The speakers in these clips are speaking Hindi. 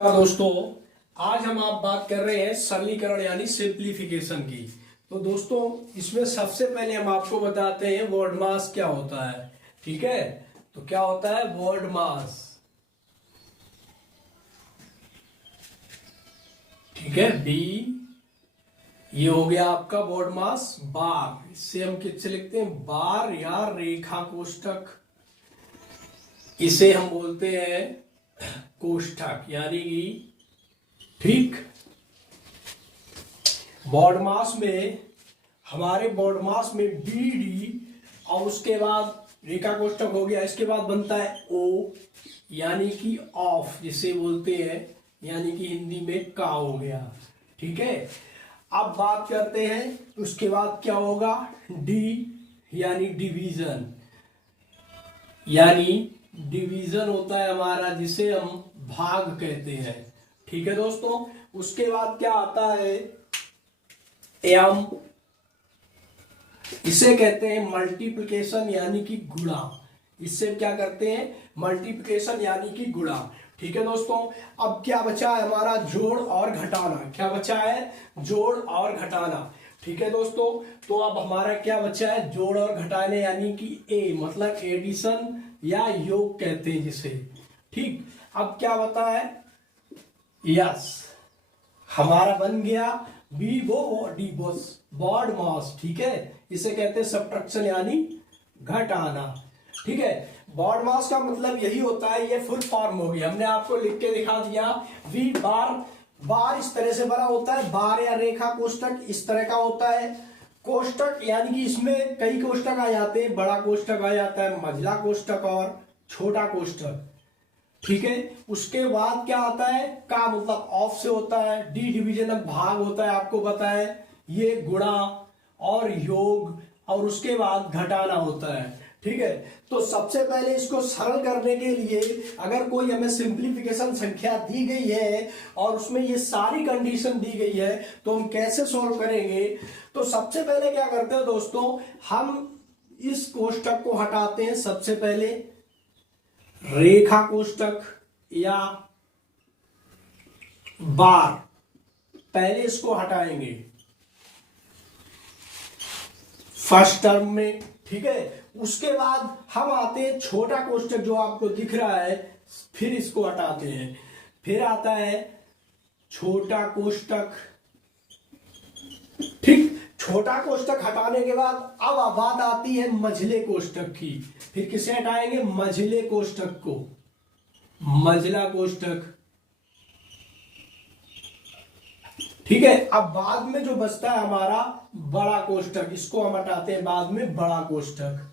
दोस्तों, आज हम आप बात कर रहे हैं सरलीकरण यानी सिंप्लीफिकेशन की। तो दोस्तों, इसमें सबसे पहले हम आपको बताते हैं वर्ड मास क्या होता है। ठीक है, तो क्या होता है वर्ड मास। ठीक है, बी ये हो गया आपका वर्ड मास बार। इससे हम किससे लिखते हैं, बार या रेखा कोष्ठक। इसे हम बोलते हैं कोष्ठक यानी कि ठीक बॉड मास में, हमारे बॉड मास में बी डी और उसके बाद रेखा कोष्ठक हो गया। इसके बाद बनता है ओ यानी कि ऑफ जिसे बोलते हैं, यानी कि हिंदी में का हो गया। ठीक है, अब बात करते हैं उसके बाद क्या होगा, डी यानी डिवीजन। यानी डिवीजन होता है हमारा जिसे हम भाग कहते हैं। ठीक है दोस्तों, उसके बाद क्या आता है एम, इसे कहते हैं मल्टीप्लिकेशन यानी कि गुणा। इससे क्या करते हैं, मल्टीप्लिकेशन यानी कि गुणा। ठीक है दोस्तों, अब क्या बचा है हमारा, जोड़ और घटाना। क्या बचा है, जोड़ और घटाना। ठीक है दोस्तों, तो अब हमारा क्या बचा है, जोड़ और घटाने यानी कि ए मतलब एडिशन या योग कहते हैं जिसे। ठीक, अब क्या बता है, यस हमारा बन गया बी वो डी बॉस बॉड मास। ठीक है, इसे कहते हैं सबट्रैक्शन यानी घटाना। ठीक है, बॉड मास का मतलब यही होता है, ये फुल फॉर्म होगी, हमने आपको लिख के दिखा दिया। वी बार, बार इस तरह से बना होता है, बार या रेखा कोष्ठक इस तरह का होता है। कोष्ठक यानी कि इसमें कई कोष्ठक आ जाते हैं, बड़ा कोष्ठक आ जाता है, मझला कोष्ठक और छोटा कोष्ठक। ठीक है, उसके बाद क्या आता है, का मतलब ऑफ से होता है, डी डिवीजन अब भाग होता है, आपको पता है, ये गुणा और योग, और उसके बाद घटाना होता है। ठीक है, तो सबसे पहले इसको सरल करने के लिए अगर कोई हमें सिंप्लीफिकेशन संख्या दी गई है और उसमें ये सारी कंडीशन दी गई है तो हम कैसे सॉल्व करेंगे। तो सबसे पहले क्या करते हैं दोस्तों, हम इस कोष्ठक को हटाते हैं। सबसे पहले रेखा कोष्ठक या बार, पहले इसको हटाएंगे फर्स्ट टर्म में। ठीक है, उसके बाद हम आते हैं छोटा कोष्ठक जो आपको दिख रहा है, फिर इसको हटाते हैं। फिर आता है छोटा कोष्ठक। ठीक, छोटा कोष्ठक हटाने के बाद अब बात आती है मझले कोष्ठक की। फिर किसे हटाएंगे, मझले कोष्ठक को, मझला कोष्ठक। ठीक है, अब बाद में जो बचता है हमारा बड़ा कोष्ठक, इसको हम हटाते हैं बाद में बड़ा कोष्ठक।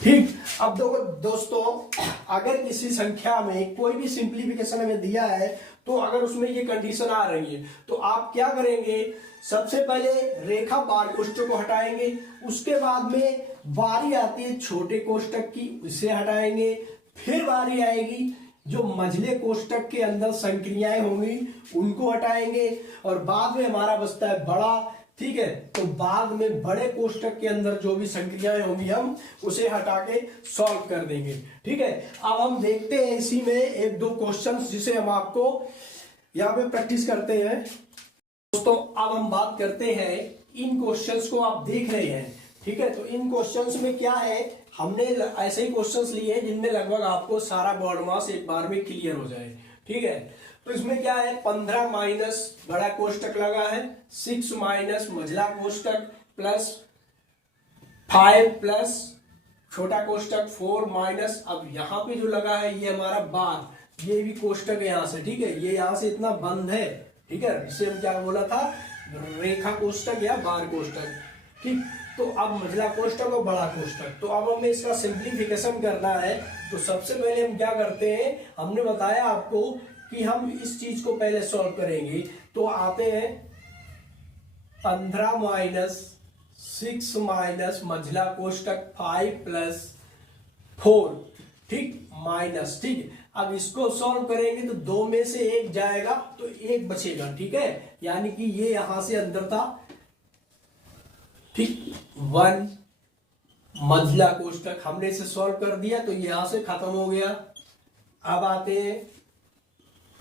ठीक, अब दोस्तों, अगर किसी संख्या में कोई भी सिंप्लीफिकेशन हमें दिया है तो अगर उसमें ये कंडीशन आ रही है तो आप क्या करेंगे, सबसे पहले रेखा बार कोष्ठक को हटाएंगे। उसके बाद में बारी आती है छोटे कोष्ठक की, उसे हटाएंगे। फिर बारी आएगी जो मझले कोष्ठक के अंदर संक्रियाएं होंगी उनको हटाएंगे, और बाद में हमारा बचता है बड़ा। ठीक है, तो बाद में बड़े कोष्ठक के अंदर जो भी संक्रियाएं होंगी हम उसे हटा के सॉल्व कर देंगे। ठीक है, अब हम देखते हैं इसी में एक दो क्वेश्चंस जिसे हम आपको यहाँ पे प्रैक्टिस करते हैं। दोस्तों, अब हम बात करते हैं इन क्वेश्चंस को आप देख रहे हैं। ठीक है, तो इन क्वेश्चंस में क्या है, हमने ऐसे ही क्वेश्चंस लिए हैं जिनमें लगभग आपको सारा बॉड मास एक बार में क्लियर हो जाए। ठीक है, तो इसमें क्या है, 15 माइनस बड़ा कोष्ठक लगा है, 6 माइनस मझला कोष्ठक प्लस 5 प्लस छोटा कोष्ठक 4 माइनस, अब यहां पे जो लगा है ये हमारा बार, ये भी कोष्ठक है यहां से। ठीक है, ये यहां से इतना बंद है। ठीक है, इसे हम क्या बोला था, रेखा कोष्ठक या बार कोष्ठक। ठीक, तो अब मझला कोष्ठक और बड़ा कोष्ठक, तो अब हमें इसका सिंप्लीफिकेशन करना है। तो सबसे पहले हम क्या करते हैं, हमने बताया आपको कि हम इस चीज को पहले सॉल्व करेंगे। तो आते हैं 15 माइनस 6 माइनस मझला कोष्ठक 5 प्लस 4। ठीक, माइनस। ठीक, अब इसको सॉल्व करेंगे तो दो में से एक जाएगा तो एक बचेगा। ठीक है, यानी कि ये यहां से अंदर था। ठीक, 1 मझला कोष्ठक हमने इसे सॉल्व कर दिया तो यहां से खत्म हो गया। अब आते हैं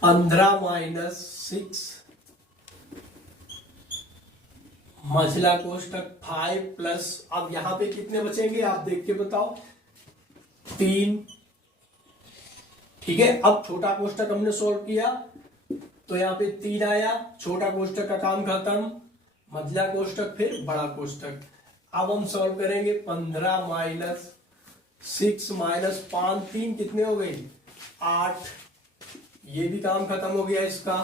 15 माइनस 6 मझला कोष्टक 5 प्लस, अब यहां पे कितने बचेंगे आप देख के बताओ, 3। ठीक है, अब छोटा कोष्टक हमने सोल्व किया तो यहाँ पे 3 आया, छोटा कोष्टक का काम खत्म, मझला कोष्टक फिर बड़ा कोष्टक। अब हम सॉल्व करेंगे 15 माइनस 6 माइनस 5, 3 कितने हो गए 8, ये भी काम खत्म हो गया इसका।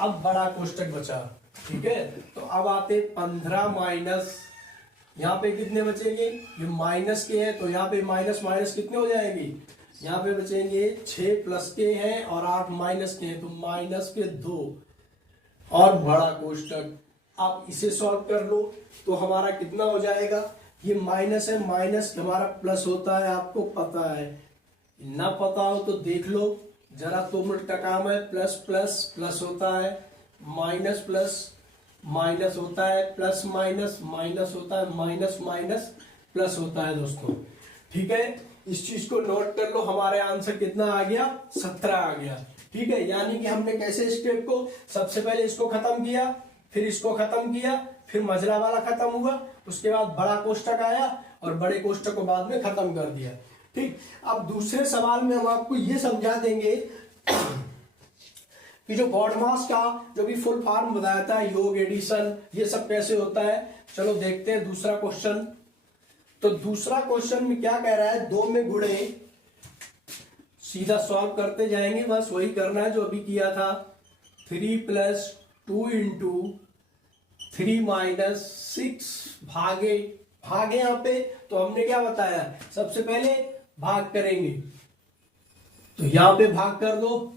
अब बड़ा कोष्टक बचा। ठीक है, तो अब आते 15 माइनस, यहाँ पे कितने बचेंगे, ये माइनस के हैं तो यहाँ पे माइनस माइनस कितने हो जाएंगे, यहाँ पे बचेंगे 6 प्लस के हैं और 8 माइनस के हैं तो माइनस के 2 और बड़ा कोष्टक। आप इसे सॉल्व कर लो तो हमारा कितना हो जाएगा, ये माइनस है, माइनस हमारा प्लस होता है, आपको पता है, ना पता हो तो देख लो जरा, 2 मिनट का काम है। प्लस प्लस प्लस होता है, माइनस प्लस माइनस होता है, प्लस माइनस माइनस होता है, माइनस माइनस प्लस होता है दोस्तों। ठीक है, इस चीज को नोट कर लो, हमारे आंसर कितना आ गया, 17 आ गया। ठीक है, यानी कि हमने कैसे स्टेप को, सबसे पहले इसको खत्म किया, फिर इसको खत्म किया, फिर मझला वाला खत्म हुआ, उसके बाद बड़ा कोष्टक आया और बड़े कोष्टक को बाद में खत्म कर दिया। ठीक, अब दूसरे सवाल में हम आपको ये समझा देंगे कि जो बॉडमास का जो भी फुल फॉर्म बताया था, योग, एडिशन, ये सब कैसे होता है। चलो देखते हैं दूसरा क्वेश्चन। तो दूसरा क्वेश्चन में क्या कह रहा है, 2 में गुणे, सीधा सॉल्व करते जाएंगे, बस वही करना है जो अभी किया था। 3 प्लस 2 इंटू 3 माइनस 6 भागे, भागे यहाँ पे तो हमने क्या बताया, सबसे पहले भाग करेंगे तो यहां पे भाग कर दो,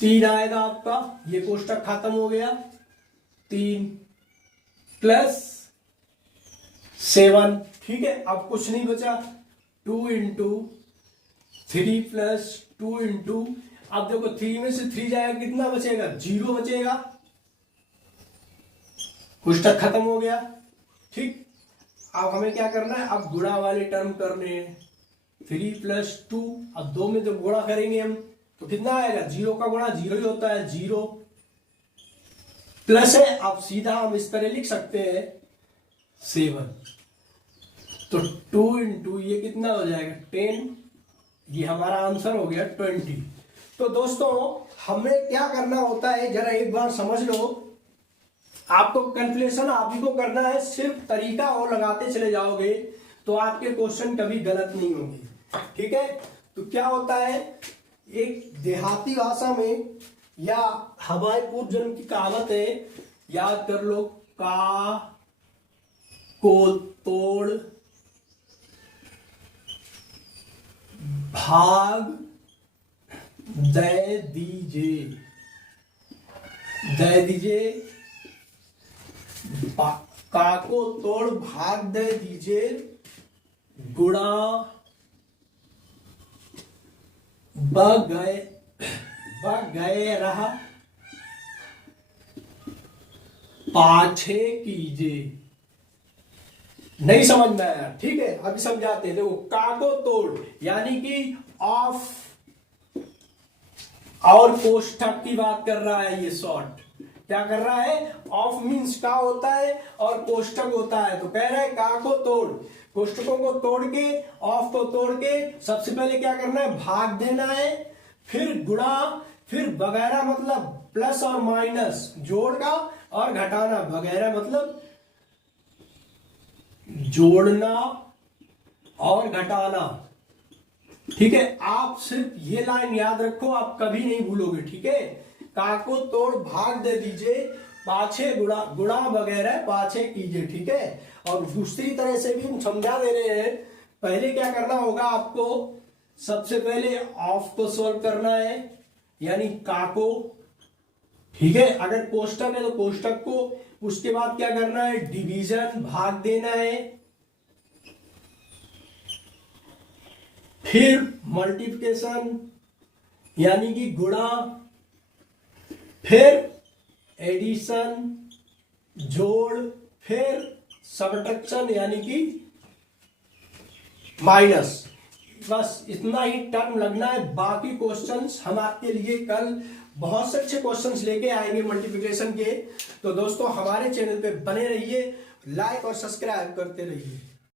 3 आएगा आपका, ये कोष्टक खत्म हो गया, 3 प्लस 7। ठीक है, अब कुछ नहीं बचा, 2 इंटू 3 प्लस 2 इंटू, अब देखो 3 में से 3 जाएगा, कितना बचेगा, 0 बचेगा, कोष्टक खत्म हो गया। ठीक, अब हमें क्या करना है, अब गुणा वाले टर्म करने हैं, 3 प्लस 2, अब 2 में जब गुणा करेंगे हम तो कितना आएगा, 0 का गुणा 0 ही होता है, 0 प्लस है, अब सीधा हम इस तरह लिख सकते हैं 7, तो 2 इंटू ये कितना हो जाएगा 10, ये हमारा आंसर हो गया 20। तो दोस्तों हमें क्या करना होता है, जरा एक बार समझ लो, आपको कैलकुलेशन आप ही को करना है, सिर्फ तरीका और लगाते चले जाओगे तो आपके क्वेश्चन कभी गलत नहीं होंगे। ठीक है, तो क्या होता है, एक देहाती भाषा में या हमारे पूर्व जन्म की कहावत है, याद कर लो, का को तोड़ भाग दे दीजिए, दे दीजिए, का को तोड़ भाग दे दीजिए, गुणा बगैरह पाछे कीजिए। नहीं समझ में आया, ठीक है, अभी समझाते हैं। देखो, का को तोड़ यानी कि ऑफ और कोष्ठक की बात कर रहा है, ये शॉर्ट क्या कर रहा है, ऑफ मीन्स का होता है और कोष्ठक होता है, तो कह रहा है का को तोड़, कोष्ठकों को तोड़ के, ऑफ को तोड़ के सबसे पहले क्या करना है, भाग देना है, फिर गुणा, फिर वगैरह मतलब प्लस और माइनस जोड़ना और घटाना, वगैरह मतलब जोड़ना और घटाना। ठीक है, आप सिर्फ ये लाइन याद रखो, आप कभी नहीं भूलोगे। ठीक है, का को तोड़ भाग दे दीजिए, पाछे गुणा, गुणा वगैरह पाछे कीजिए। ठीक है, और दूसरी तरह से भी हम समझा दे रहे हैं। पहले क्या करना होगा आपको, सबसे पहले ऑफ को सॉल्व करना है, यानी का को। ठीक है, अगर कोष्टक है तो कोष्टक को, उसके बाद क्या करना है, डिवीजन भाग देना है, फिर मल्टीप्लिकेशन यानी कि गुणा, फिर एडिशन जोड़, फिर सबट्रैक्शन यानी कि माइनस। बस इतना ही टर्म लगना है, बाकी क्वेश्चंस हम आपके लिए कल बहुत से अच्छे क्वेश्चंस लेके आएंगे मल्टीप्लिकेशन के। तो दोस्तों हमारे चैनल पे बने रहिए, लाइक और सब्सक्राइब करते रहिए।